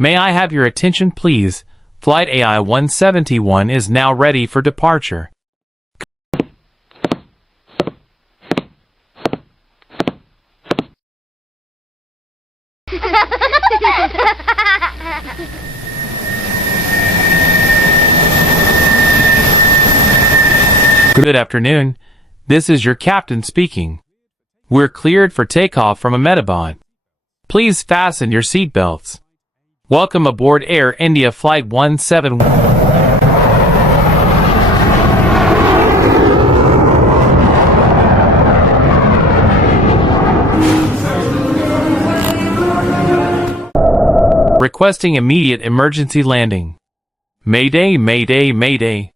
May I have your attention please? Flight AI-171 is now ready for departure. Good afternoon. This is your captain speaking. We're cleared for takeoff from Ahmedabad. Please fasten your seatbelts. Welcome aboard Air India Flight 171. Requesting immediate emergency landing. Mayday, mayday, mayday.